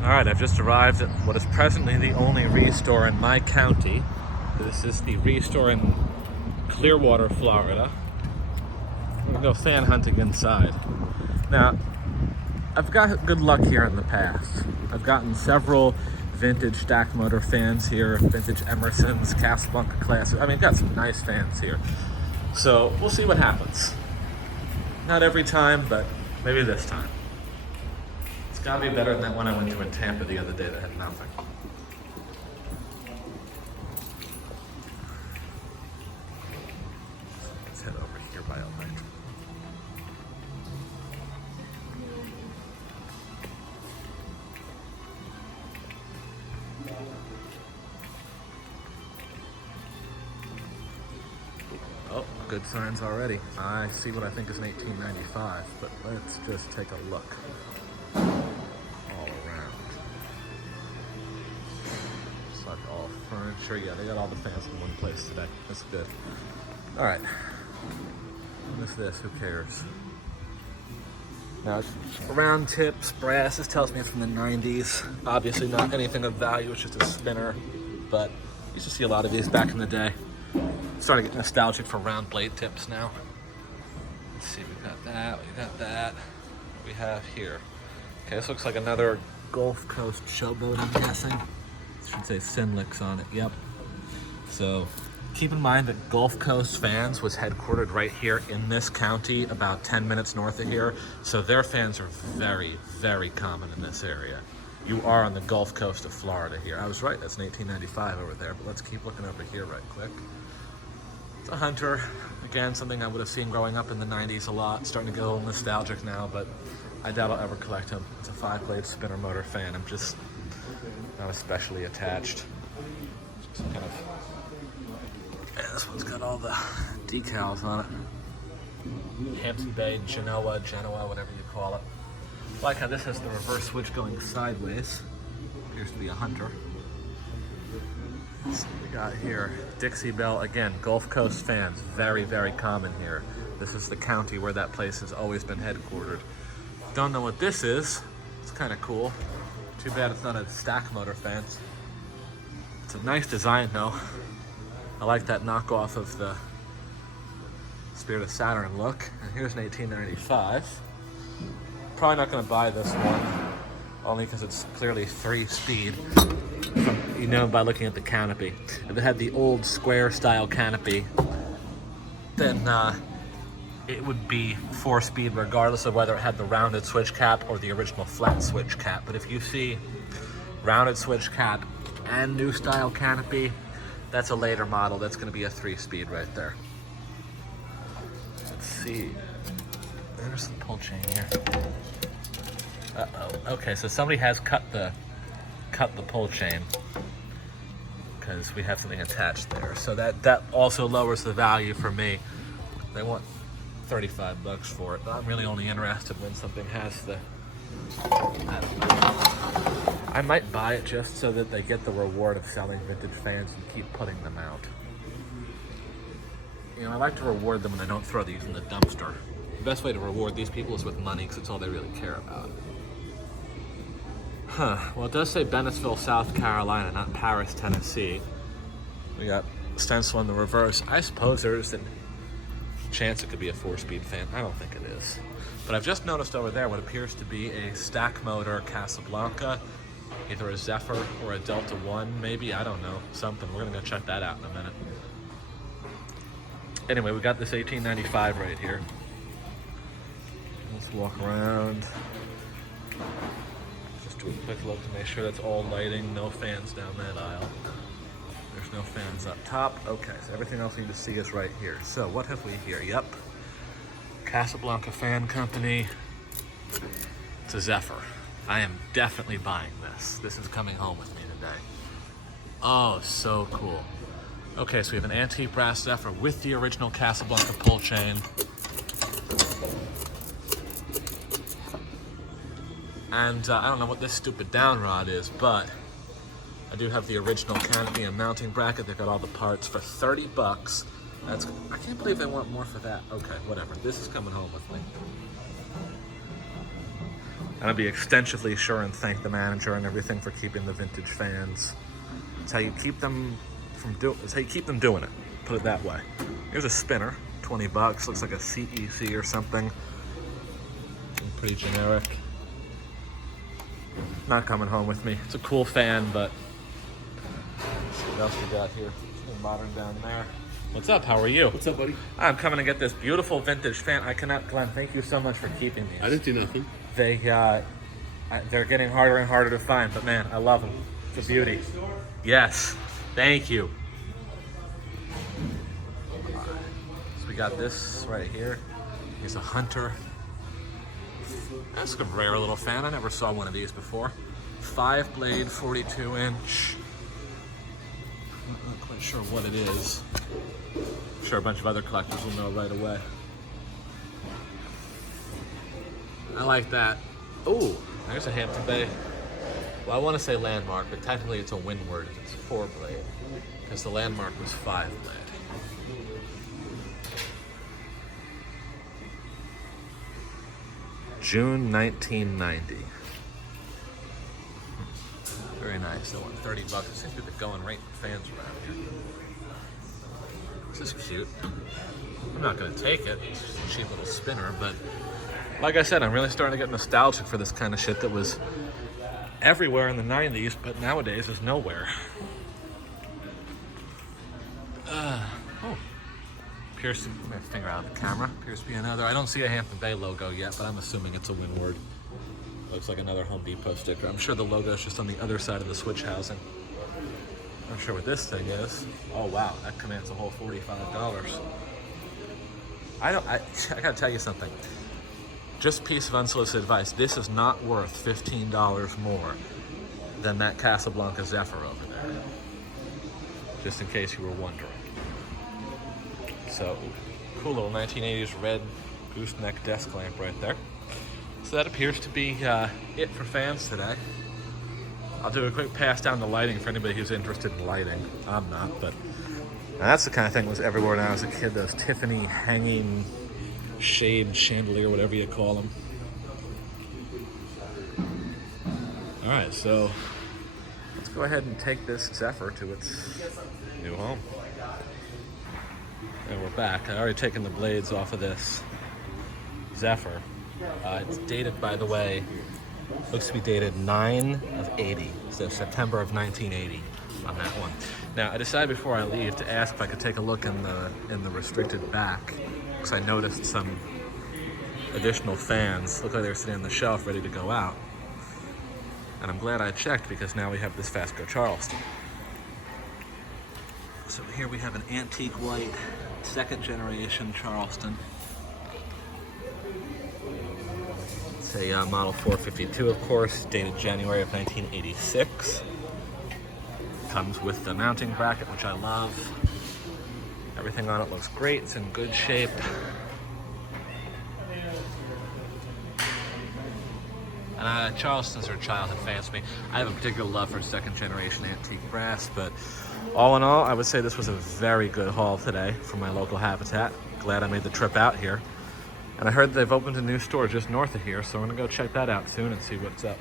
Alright, I've just arrived at what is presently the only restore in my county. This is the restore in Clearwater, Florida. I'm gonna go fan hunting inside. Now, I've got good luck here in the past. I've gotten several vintage stack motor fans here, vintage Emersons, Casablanca Classic. I mean, I've got some nice fans here. So, we'll see what happens. Not every time, but maybe this time. It's gotta be better than that one I went to in Tampa the other day that had nothing. Let's head over here by all night. Oh, good signs already. I see what I think is an 1895, but let's just take a look. All furniture, yeah, they got all the fans in one place today. That's good. All right, what's this? Who cares? Now, it's round tips, brass. This tells me it's from the 90s. Obviously not anything of value, it's just a spinner, but you used to see a lot of these back in the day. I'm starting to get nostalgic for round blade tips now. Let's see, we got that, we got that. What do we have here? Okay, this looks like another Gulf Coast showboat, I'm guessing. Should say Sinlicks on it, yep. So keep in mind that Gulf Coast Fans was headquartered right here in this county, about 10 minutes north of here. So their fans are very, very common in this area. You are on the Gulf Coast of Florida here. I was right, that's an 1895 over there, but let's keep looking over here right quick. It's a Hunter. Again, something I would have seen growing up in the 90s a lot. Starting to get a little nostalgic now, but I doubt I'll ever collect them. It's a 5-blade spinner motor fan. I'm just not especially attached. Just kind of, yeah, this one's got all the decals on it. Hampton Bay, Genoa, whatever you call it. I like how this has the reverse switch going sideways. Appears to be a Hunter. Let's see what we got here. Dixie Belle, again, Gulf Coast Fans, very, very common here. This is the county where that place has always been headquartered. Don't know what this is. It's kind of cool. Too bad it's not a stack motor fence. It's a nice design though. I like that knockoff of the Spirit of Saturn look. And here's an 1895. Probably not going to buy this one, only because it's clearly 3-speed. You know by looking at the canopy. If it had the old square style canopy, then it would be 4-speed regardless of whether it had the rounded switch cap or the original flat switch cap. But if you see rounded switch cap and new style canopy, that's a later model. That's going to be a 3-speed right there. Let's see. There's the pull chain here. Uh-oh. Okay, so somebody has cut the pull chain because we have something attached there. So that also lowers the value for me. They want $35 for it, but I'm really only interested when something has the, I don't know. I might buy it just so that they get the reward of selling vintage fans and keep putting them out. You know, I like to reward them when they don't throw these in the dumpster. The best way to reward these people is with money, because it's all they really care about. Huh, well it does say Bennettsville, South Carolina, not Paris, Tennessee. We got stencil on the reverse. I suppose there's a chance it could be a 4-speed fan. I don't think it is. But I've just noticed over there what appears to be a stack motor Casablanca, either a Zephyr or a Delta 1, maybe, I don't know, something. We're gonna go check that out in a minute. Anyway, we got this 1895 right here. Let's walk around. Just do a quick look to make sure that's all lighting, no fans down that aisle. There's no fans up top. Okay, so everything else you need to see is right here. So what have we here? Yep. Casablanca Fan Company. It's a Zephyr. I am definitely buying this. This is coming home with me today. Oh, so cool. Okay, so we have an antique brass Zephyr with the original Casablanca pull chain. And I don't know what this stupid down rod is, but I do have the original canopy and mounting bracket. They've got all the parts for $30. That's, I can't believe they want more for that. Okay, whatever. This is coming home with me. And I'll be extensively sure and thank the manager and everything for keeping the vintage fans. It's how you keep them it's how you keep them doing it. Put it that way. Here's a spinner, 20 bucks. Looks like a CEC or something. Pretty generic. Not coming home with me. It's a cool fan, but let's see what else we got here. Something modern down there. What's up? How are you? What's up, buddy? I'm coming to get this beautiful vintage fan. Glenn, thank you so much for keeping these. I didn't do nothing. They're getting harder and harder to find, but man, I love them. It's a beauty. Yes, thank you. So we got this right here. He's a Hunter. That's a rare little fan. I never saw one of these before. 5-blade, 42-inch. Not quite sure what it is. I'm sure a bunch of other collectors will know right away. I like that. Oh, there's a Hampton Bay. Well, I want to say Landmark, but technically it's a Windward. It's 4-blade, because the Landmark was 5-blade. June 1990. Very nice. That one, 30 bucks. It seems to be the going rate for fans around here. This is cute. I'm not going to take it. It's just a cheap little spinner, but like I said, I'm really starting to get nostalgic for this kind of shit that was everywhere in the 90s, but nowadays is nowhere. Appears to, let me finger out of the camera. Appears to be another. I don't see a Hampton Bay logo yet, but I'm assuming it's a Windward. Looks like another Home Depot sticker. I'm sure the logo is just on the other side of the switch housing. Not sure what this thing is. Oh wow, that commands a whole $45. I gotta tell you something. Just a piece of unsolicited advice. This is not worth $15 more than that Casablanca Zephyr over there. Just in case you were wondering. So, cool little 1980s red gooseneck desk lamp right there. So that appears to be it for fans today. I'll do a quick pass down the lighting for anybody who's interested in lighting. I'm not, but that's the kind of thing that was everywhere when I was a kid. Those Tiffany hanging shade chandelier, whatever you call them. All right, so let's go ahead and take this Zephyr to its new home. And we're back. I already taken the blades off of this Zephyr. It's dated, by the way, looks to be dated 9/80, so September of 1980 on that one. Now, I decided before I leave to ask if I could take a look in the restricted back, because I noticed some additional fans. Look like they were sitting on the shelf ready to go out. And I'm glad I checked, because now we have this Vasco Charleston. So here we have an antique white, second generation Charleston. It's a model 452, of course, dated January of 1986. Comes with the mounting bracket, which I love. Everything on it looks great. It's in good shape. And Charlestons are childhood fans to me. I have a particular love for second generation antique brass, but all in all, I would say this was a very good haul today from my local habitat. Glad I made the trip out here. And I heard they've opened a new store just north of here, so I'm gonna go check that out soon and see what's up.